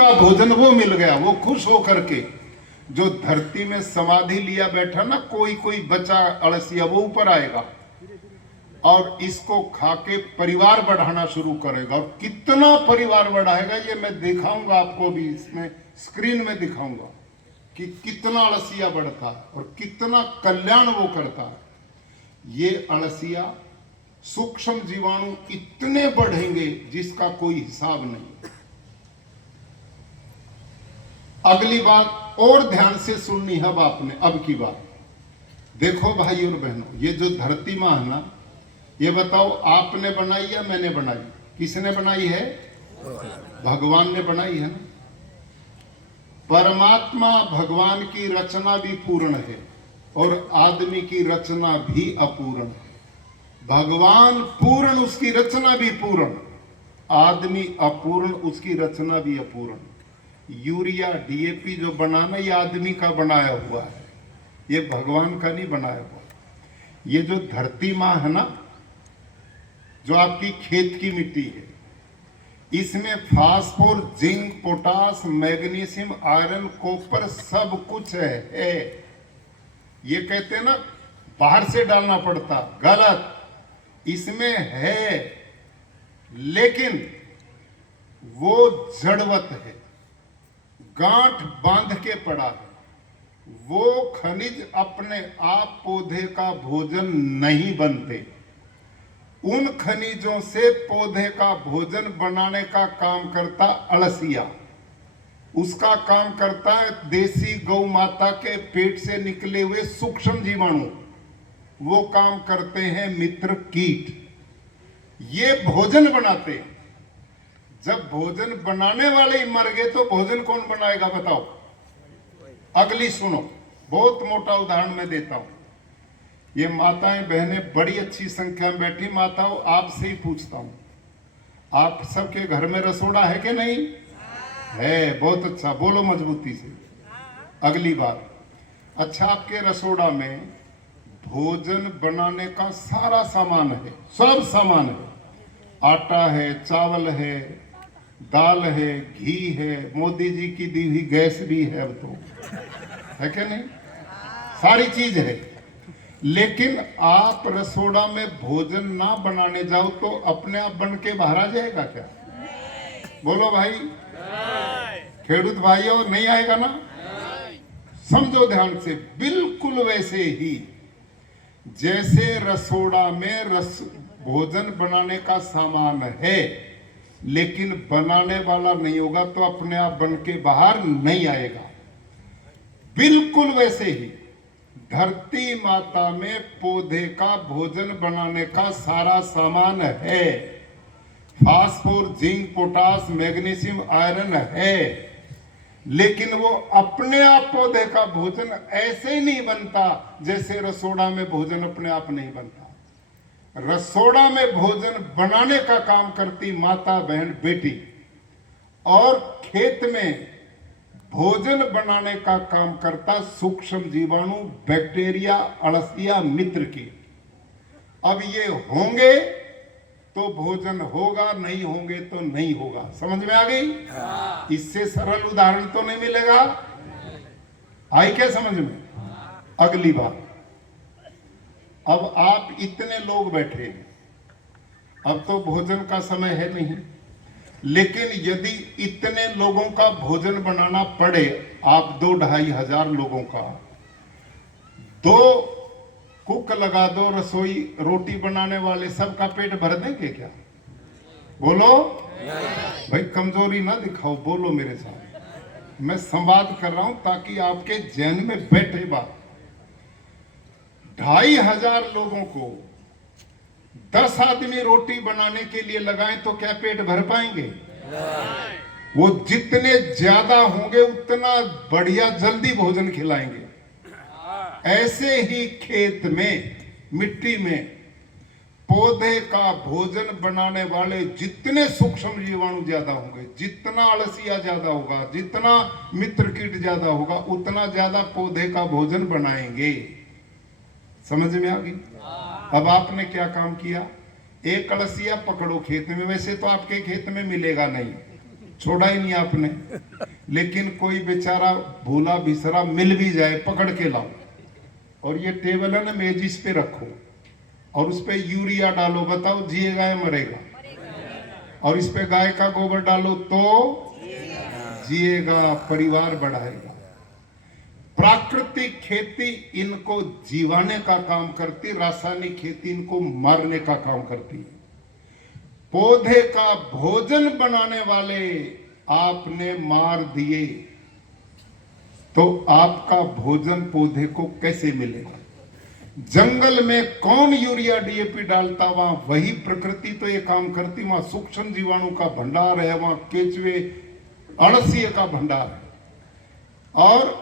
का भोजन वो मिल गया, वो खुश होकर के। जो धरती में समाधि लिया बैठा ना कोई कोई बचा अड़सिया, वो ऊपर आएगा और इसको खाके परिवार बढ़ाना शुरू करेगा। और कितना परिवार बढ़ाएगा ये मैं दिखाऊंगा आपको भी, इसमें स्क्रीन में दिखाऊंगा कि कितना अड़सिया बढ़ता है और कितना कल्याण वो करता है। ये अड़सिया सूक्ष्म जीवाणु इतने बढ़ेंगे जिसका कोई हिसाब नहीं। अगली बात और ध्यान से सुननी है आपने। अब की बात देखो भाई और बहनों, ये जो धरती माँ है ना, ये बताओ आपने बनाई या मैंने बनाई? किसने बनाई है? भगवान ने बनाई है ना। परमात्मा भगवान की रचना भी पूर्ण है और आदमी की रचना भी अपूर्ण है। भगवान पूर्ण, उसकी रचना भी पूर्ण, आदमी अपूर्ण, उसकी रचना भी अपूर्ण। यूरिया डीएपी जो बनाना, ये आदमी का बनाया हुआ है, ये भगवान का नहीं बनाया हुआ। ये जो धरती माँ है ना, जो आपकी खेत की मिट्टी है, इसमें phosphor, zinc, potash, magnesium, iron, copper सब कुछ है। ये कहते हैं ना बाहर से डालना पड़ता, गलत। इसमें है लेकिन वो जड़वत है, गांठ बांध के पड़ा है। वो खनिज अपने आप पौधे का भोजन नहीं बनते। उन खनिजों से पौधे का भोजन बनाने का काम करता अड़सिया। उसका काम करता है देसी गौ माता के पेट से निकले हुए सूक्ष्म जीवाणु। वो काम करते हैं मित्र कीट। ये भोजन बनाते हैं। जब भोजन बनाने वाले ही मर गए तो भोजन कौन बनाएगा बताओ? अगली सुनो, बहुत मोटा उदाहरण मैं देता हूं। ये माताएं बहनें बड़ी अच्छी संख्या में बैठी। माताओं, आपसे ही पूछता हूं, आप सबके घर में रसोड़ा है कि नहीं है? बहुत अच्छा, बोलो मजबूती से। अगली बात, अच्छा आपके रसोड़ा में भोजन बनाने का सारा सामान है, सब सामान है। आटा है, चावल है, दाल है, घी है, मोदी जी की दी हुई गैस भी है, अब तो है कि नहीं? सारी चीज है। लेकिन आप रसोड़ा में भोजन ना बनाने जाओ तो अपने आप बन के बाहर आ जाएगा क्या? बोलो भाई, खेडूत भाइयों, नहीं आएगा ना? समझो ध्यान से। बिल्कुल वैसे ही जैसे रसोड़ा में भोजन बनाने का सामान है लेकिन बनाने वाला नहीं होगा तो अपने आप बन के बाहर नहीं आएगा। बिल्कुल वैसे ही धरती माता में पौधे का भोजन बनाने का सारा सामान है। Phosphor, zinc, potash, magnesium, iron है, लेकिन वो अपने आप पौधे का भोजन ऐसे ही नहीं बनता जैसे रसोड़ा में भोजन अपने आप नहीं बनता। रसोड़ा में भोजन बनाने का काम करती माता, बहन, बेटी, और खेत में भोजन बनाने का काम करता सूक्ष्म जीवाणु, बैक्टीरिया, अड़सिया, मित्र की। अब ये होंगे तो भोजन होगा, नहीं होंगे तो नहीं होगा। समझ में आ गई? इससे सरल उदाहरण तो नहीं मिलेगा। आई क्या समझ में? अगली बात, अब आप इतने लोग बैठे हैं, अब तो भोजन का समय है नहीं, लेकिन यदि इतने लोगों का भोजन बनाना पड़े, आप 2-2.5 हजार लोगों का, 2 कुक लगा दो, रसोई रोटी बनाने वाले, सबका पेट भर देंगे क्या? बोलो भाई, कमजोरी ना दिखाओ, बोलो मेरे साथ। मैं संवाद कर रहा हूं ताकि आपके जहन में बैठे बात। 2,500 लोगों को 10 आदमी रोटी बनाने के लिए लगाएं तो क्या पेट भर पाएंगे? वो जितने ज्यादा होंगे उतना बढ़िया जल्दी भोजन खिलाएंगे। ऐसे ही खेत में, मिट्टी में पौधे का भोजन बनाने वाले जितने सूक्ष्म जीवाणु ज्यादा होंगे, जितना अड़सिया ज्यादा होगा, जितना मित्र कीट ज्यादा होगा, उतना ज्यादा पौधे का भोजन बनाएंगे। समझ में आ गई? अब आपने क्या काम किया? एक अड़सिया पकड़ो खेत में। वैसे तो आपके खेत में मिलेगा नहीं, छोड़ा ही नहीं आपने। लेकिन कोई बेचारा भूला बिसरा मिल भी जाए, पकड़ के लाओ और ये टेबल है ना मेजिस पे रखो और उस पे यूरिया डालो, बताओ जिएगा या मरेगा? और इस पे गाय का गोबर डालो तो जिएगा, परिवार बढ़ाएगा। प्राकृतिक खेती इनको जीवाने का काम करती, रासायनिक खेती इनको मारने का काम करती है। पौधे का भोजन बनाने वाले आपने मार दिए तो आपका भोजन पौधे को कैसे मिलेगा? जंगल में कौन यूरिया डीएपी डालता, वहां वही प्रकृति तो ये काम करती। वहां सूक्ष्म जीवाणु का भंडार है, वहां केचुए अड़सिए का भंडार है। और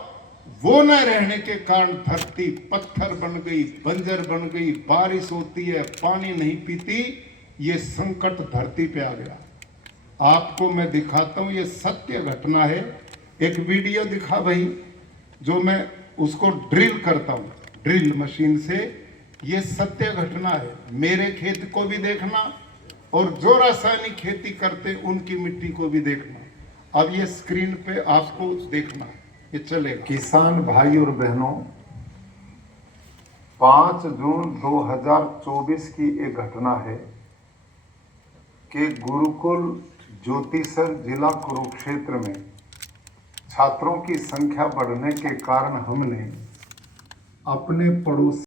वो न रहने के कारण धरती पत्थर बन गई, बंजर बन गई, बारिश होती है पानी नहीं पीती, ये संकट धरती पे आ गया। आपको मैं दिखाता हूं, ये सत्य घटना है। एक वीडियो दिखा भाई, जो मैं उसको ड्रिल करता हूं ड्रिल मशीन से। ये सत्य घटना है। मेरे खेत को भी देखना और जो रासायनिक खेती करते उनकी मिट्टी को भी देखना। अब ये स्क्रीन पे आपको देखना, ये चलेगा। किसान भाई और बहनों, 5 जून 2024 की एक घटना है कि गुरुकुल ज्योतिसर जिला कुरुक्षेत्र में छात्रों की संख्या बढ़ने के कारण हमने अपने पड़ोस